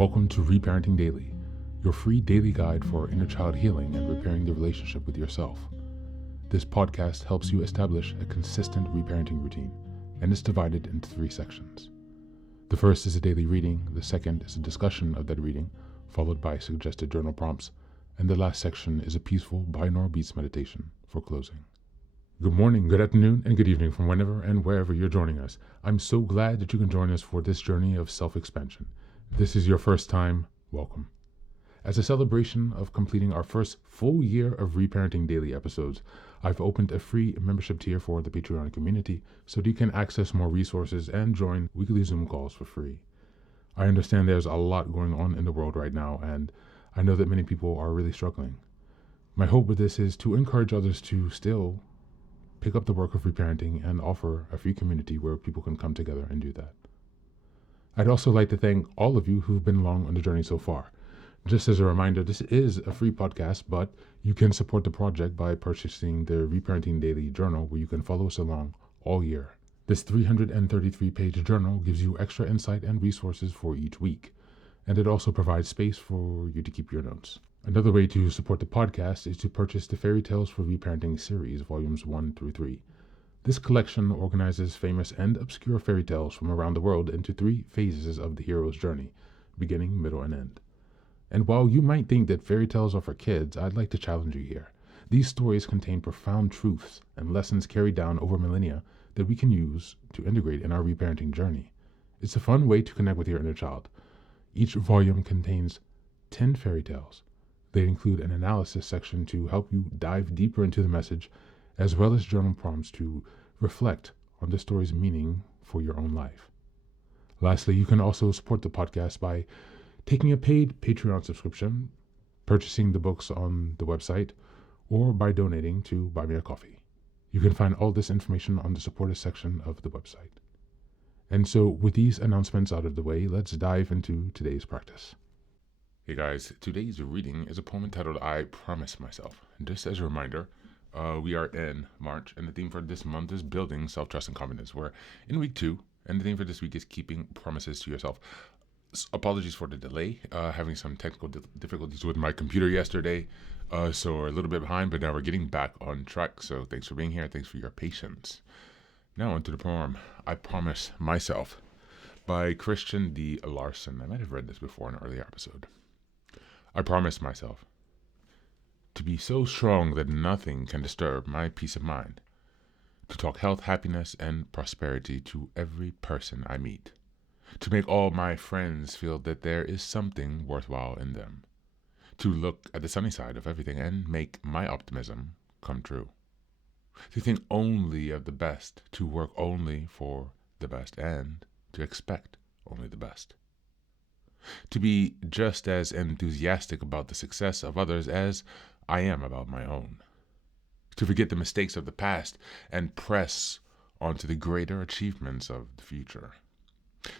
Welcome to Reparenting Daily, your free daily guide for inner child healing and repairing the relationship with yourself. This podcast helps you establish a consistent reparenting routine and is divided into 3 sections. The first is a daily reading, the second is a discussion of that reading, followed by suggested journal prompts, and the last section is a peaceful binaural beats meditation for closing. Good morning, good afternoon, and good evening from whenever and wherever you're joining us. I'm so glad that you can join us for this journey of self-expansion. If this is your first time, welcome. As a celebration of completing our first full year of Reparenting Daily episodes, I've opened a free membership tier for the Patreon community so that you can access more resources and join weekly Zoom calls for free. I understand there's a lot going on in the world right now, and I know that many people are really struggling. My hope with this is to encourage others to still pick up the work of reparenting and offer a free community where people can come together and do that. I'd also like to thank all of you who've been along on the journey so far. Just as a reminder, this is a free podcast, but you can support the project by purchasing the Reparenting Daily journal, where you can follow us along all year. This 333-page journal gives you extra insight and resources for each week, and it also provides space for you to keep your notes. Another way to support the podcast is to purchase the Fairy Tales for Reparenting series, volumes 1 through 3. This collection organizes famous and obscure fairy tales from around the world into 3 phases of the hero's journey, beginning, middle, and end. And while you might think that fairy tales are for kids, I'd like to challenge you here. These stories contain profound truths and lessons carried down over millennia that we can use to integrate in our reparenting journey. It's a fun way to connect with your inner child. Each volume contains 10 fairy tales. They include an analysis section to help you dive deeper into the message, as well as journal prompts to reflect on the story's meaning for your own life. Lastly, you can also support the podcast by taking a paid Patreon subscription, purchasing the books on the website, or by donating to Buy Me a Coffee. You can find all this information on the supporter section of the website. And so, with these announcements out of the way, let's dive into today's practice. Hey guys, today's reading is a poem entitled I Promise Myself. And just as a reminder, we are in March, and the theme for this month is building self-trust and confidence. We're in week 2, and the theme for this week is keeping promises to yourself. Apologies for the delay, having some technical difficulties with my computer yesterday, so we're a little bit behind, but now we're getting back on track. So thanks for being here, thanks for your patience. Now onto the poem, I Promise Myself, by Christian D. Larson. I might have read this before in an earlier episode. I promise myself to be so strong that nothing can disturb my peace of mind, to talk health, happiness, and prosperity to every person I meet, to make all my friends feel that there is something worthwhile in them, to look at the sunny side of everything and make my optimism come true, to think only of the best, to work only for the best, and to expect only the best. To be just as enthusiastic about the success of others as I am about my own. To forget the mistakes of the past and press onto the greater achievements of the future.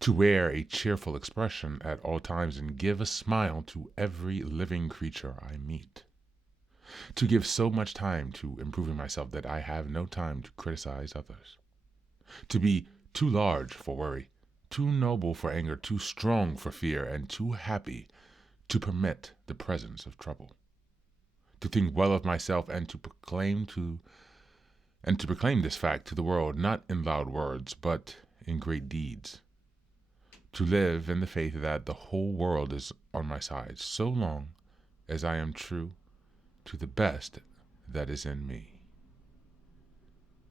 To wear a cheerful expression at all times and give a smile to every living creature I meet. To give so much time to improving myself that I have no time to criticize others. To be too large for worry, too noble for anger, too strong for fear, and too happy to permit the presence of trouble. To think well of myself and to proclaim this fact to the world, not in loud words, but in great deeds. To live in the faith that the whole world is on my side, so long as I am true to the best that is in me.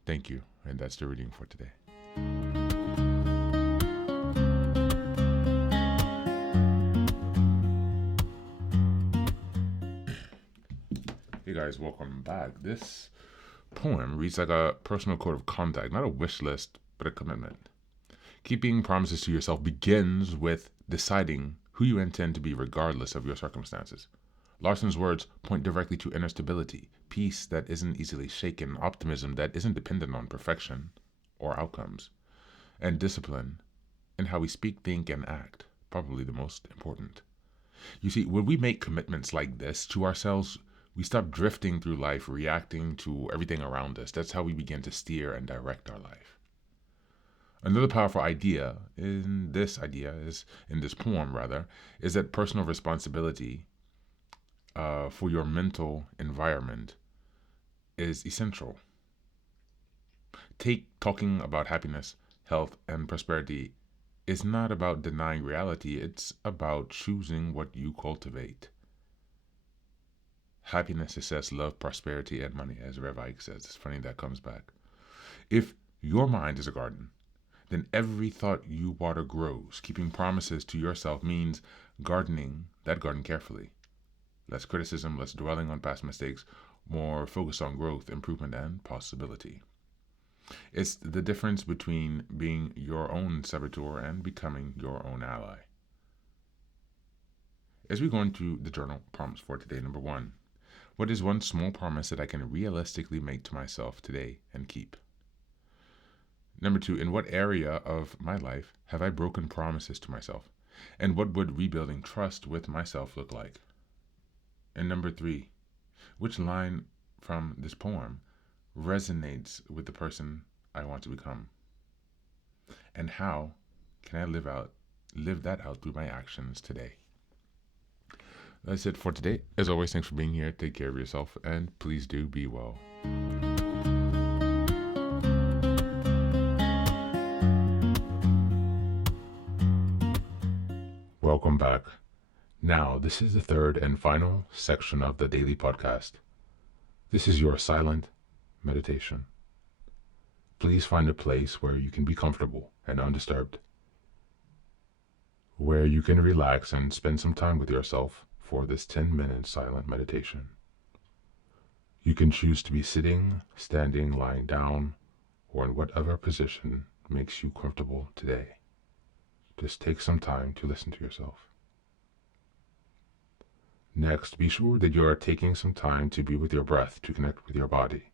Thank you, and that's the reading for today. Hey guys, welcome back. This poem reads like a personal code of conduct, not a wish list, but a commitment. Keeping promises to yourself begins with deciding who you intend to be regardless of your circumstances. Larson's words point directly to inner stability, peace that isn't easily shaken, optimism that isn't dependent on perfection or outcomes, and discipline in how we speak, think, and act, probably the most important. You see, when we make commitments like this to ourselves, we stop drifting through life, reacting to everything around us. That's how we begin to steer and direct our life. Another powerful idea in this poem, is that personal responsibility for your mental environment is essential. Talking about happiness, health, and prosperity is not about denying reality, it's about choosing what you cultivate. Happiness, it says, love, prosperity, and money, as Rev Ike says. It's funny that comes back. If your mind is a garden, then every thought you water grows. Keeping promises to yourself means gardening that garden carefully. Less criticism, less dwelling on past mistakes, more focus on growth, improvement, and possibility. It's the difference between being your own saboteur and becoming your own ally. As we go into the journal prompts for today, number 1, what is one small promise that I can realistically make to myself today and keep? Number 2, in what area of my life have I broken promises to myself? And what would rebuilding trust with myself look like? And number 3, which line from this poem resonates with the person I want to become? And how can I live that out through my actions today? That's it for today. As always, thanks for being here. Take care of yourself, and please do be well. Welcome back. Now, this is the third and final section of the daily podcast. This is your silent meditation. Please find a place where you can be comfortable and undisturbed, where you can relax and spend some time with yourself for this 10-minute silent meditation. You can choose to be sitting, standing, lying down, or in whatever position makes you comfortable today. Just take some time to listen to yourself. Next, be sure that you are taking some time to be with your breath to connect with your body.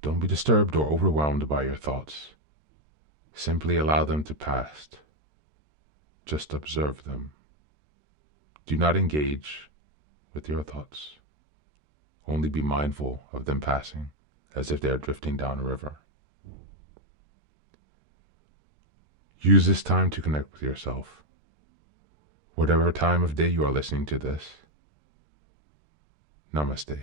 Don't be disturbed or overwhelmed by your thoughts. Simply allow them to pass. Just observe them. Do not engage with your thoughts. Only be mindful of them passing as if they are drifting down a river. Use this time to connect with yourself. Whatever time of day you are listening to this, Namaste.